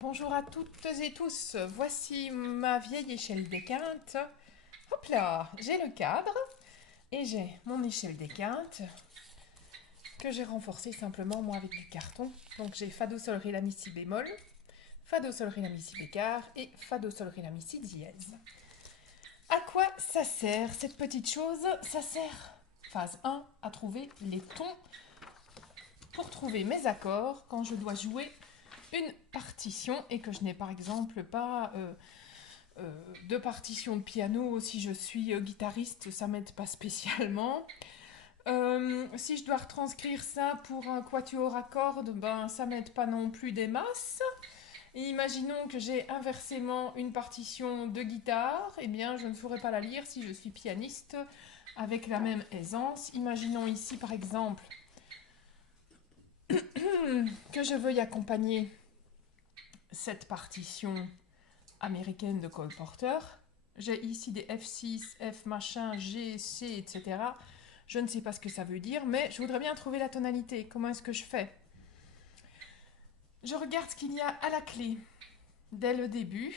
Bonjour à toutes et tous, voici ma vieille échelle des quintes. Hop là, j'ai le cadre et j'ai mon échelle des quintes que j'ai renforcée simplement moi avec du carton. Donc j'ai fa do sol ré la mi si bémol, fa do sol ré la mi si bécard et fa do sol ré la mi si dièse. À quoi ça sert cette petite chose? Ça sert, phase 1, à trouver les tons pour trouver mes accords quand je dois jouer une partition et que je n'ai par exemple pas de partition de piano. Si je suis guitariste, ça m'aide pas spécialement. Si je dois retranscrire ça pour un quatuor à cordes, ben ça m'aide pas non plus des masses. Et imaginons que j'ai inversement une partition de guitare, eh bien je ne saurais pas la lire si je suis pianiste avec la même aisance. Imaginons ici par exemple que je veuille accompagner cette partition américaine de Cole Porter. J'ai ici des F6, F machin, G, C, etc. Je ne sais pas ce que ça veut dire, mais je voudrais bien trouver la tonalité. Comment est-ce que je fais? Je regarde ce qu'il y a à la clé dès le début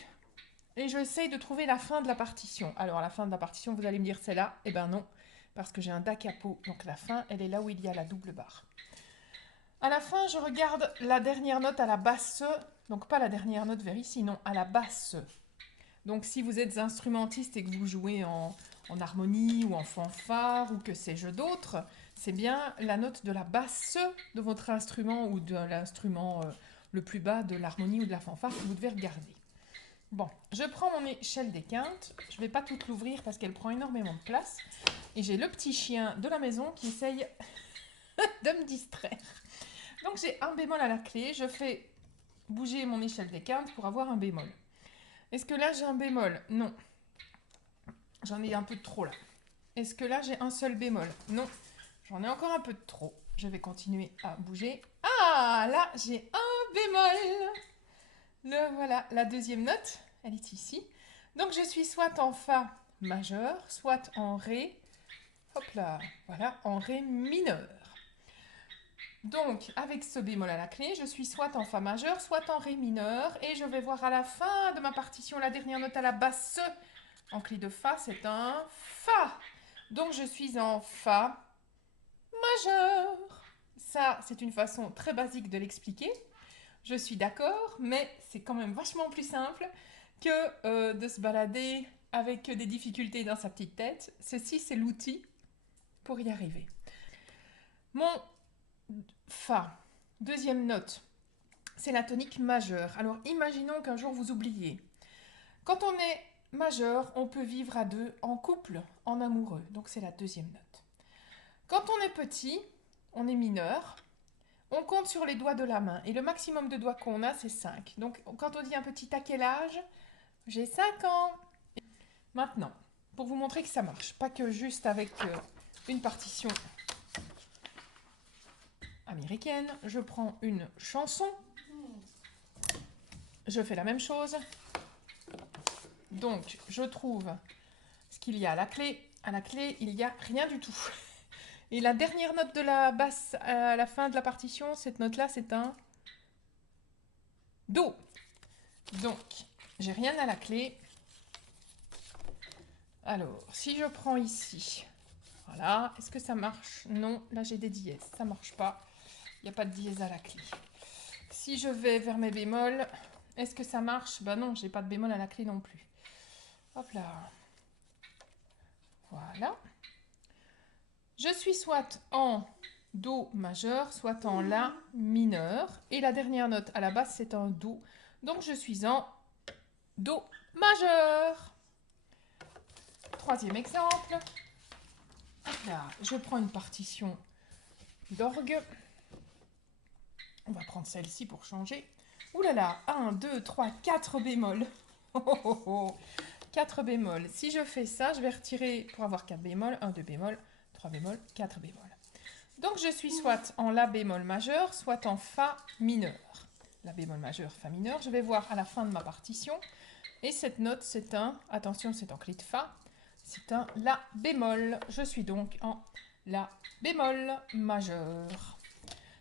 et j'essaye de trouver la fin de la partition. Alors la fin de la partition, vous allez me dire c'est là. Eh ben non, parce que j'ai un da capo, donc la fin, elle est là où il y a la double barre. À la fin, je regarde la dernière note à la basse, donc pas la dernière note vers ici, non, à la basse. Donc si vous êtes instrumentiste et que vous jouez en harmonie ou en fanfare ou que sais-je d'autre, c'est bien la note de la basse de votre instrument ou de l'instrument le plus bas de l'harmonie ou de la fanfare que vous devez regarder. Bon, je prends mon échelle des quintes, je ne vais pas toute l'ouvrir parce qu'elle prend énormément de place, et j'ai le petit chien de la maison qui essaye de me distraire. Donc j'ai un bémol à la clé, je fais bouger mon échelle des quintes pour avoir un bémol. Est-ce que là j'ai un bémol? Non. J'en ai un peu de trop là. Est-ce que là j'ai un seul bémol? Non. J'en ai encore un peu de trop. Je vais continuer à bouger. Ah, là j'ai un bémol. Le voilà, la deuxième note, elle est ici. Donc je suis soit en fa majeur, soit en ré. Hop là, voilà, en ré mineur. Donc, avec ce bémol à la clé, je suis soit en fa majeur, soit en ré mineur, et je vais voir à la fin de ma partition la dernière note à la basse en clé de fa, c'est un fa. Donc je suis en fa majeur. Ça, c'est une façon très basique de l'expliquer. Je suis d'accord, mais c'est quand même vachement plus simple que de se balader avec des difficultés dans sa petite tête. Ceci, c'est l'outil pour y arriver. Mon fa, deuxième note, c'est la tonique majeure. Alors imaginons qu'un jour vous oubliez. Quand on est majeur, on peut vivre à deux, en couple, en amoureux. Donc c'est la deuxième note. Quand on est petit, on est mineur, on compte sur les doigts de la main. Et le maximum de doigts qu'on a, c'est 5. Donc quand on dit un petit à quel âge? J'ai 5 ans. Maintenant, pour vous montrer que ça marche, pas que juste avec une partition américaine, je prends une chanson, je fais la même chose. Donc, je trouve ce qu'il y a à la clé. À la clé, il n'y a rien du tout. Et la dernière note de la basse à la fin de la partition, cette note-là, c'est un Do. Donc, j'ai rien à la clé. Alors, si je prends ici, voilà, est-ce que ça marche? Non, là j'ai des dièses, ça marche pas. Il n'y a pas de dièse à la clé. Si je vais vers mes bémols, est-ce que ça marche? Ben non, j'ai pas de bémol à la clé non plus. Hop là. Voilà. Je suis soit en Do majeur, soit en La mineur. Et la dernière note à la basse, c'est un Do. Donc je suis en Do majeur. Troisième exemple. Là, je prends une partition d'orgue. On va prendre celle-ci pour changer. Ouh là là, 1, 2, 3, 4 bémols. 4 bémols. Si je fais ça, je vais retirer pour avoir 4 bémols. 1, 2 bémols, 3 bémols, 4 bémols. Donc je suis soit en La bémol majeur, soit en Fa mineur. La bémol majeur, Fa mineur. Je vais voir à la fin de ma partition. Et cette note, c'est un, attention, c'est en clé de Fa, c'est un La bémol. Je suis donc en La bémol majeur.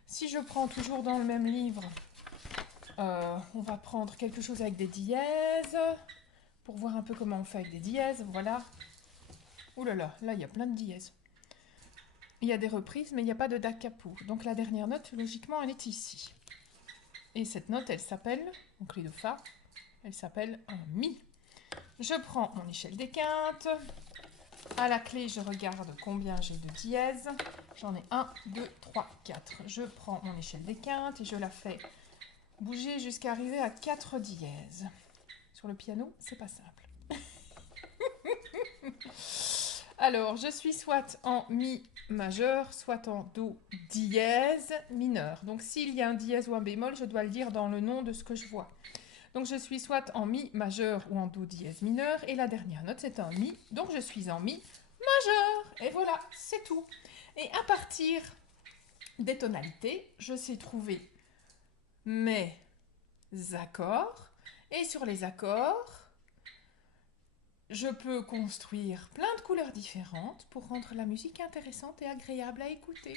Si je prends toujours dans le même livre On va prendre quelque chose avec des dièses, pour voir un peu comment on fait avec des dièses, voilà. Ouh là là, là il y a plein de dièses. Il y a des reprises, mais il n'y a pas de da capo. Donc la dernière note, logiquement, elle est ici. Et cette note, elle s'appelle, donc les do fa, elle s'appelle un mi. Je prends mon échelle des quintes. À la clé, je regarde combien j'ai de dièses. J'en ai 1, 2, 3, 4. Je prends mon échelle des quintes et je la fais bouger jusqu'à arriver à 4 dièses. Sur le piano, c'est pas simple. Alors, je suis soit en mi majeur, soit en do dièse mineur. Donc, s'il y a un dièse ou un bémol, je dois le dire dans le nom de ce que je vois. Donc, je suis soit en mi majeur ou en do dièse mineur. Et la dernière note, c'est un mi. Donc, je suis en mi majeur. Et voilà, c'est tout. Et à partir des tonalités, je sais trouver mes accords. Et sur les accords, je peux construire plein de couleurs différentes pour rendre la musique intéressante et agréable à écouter.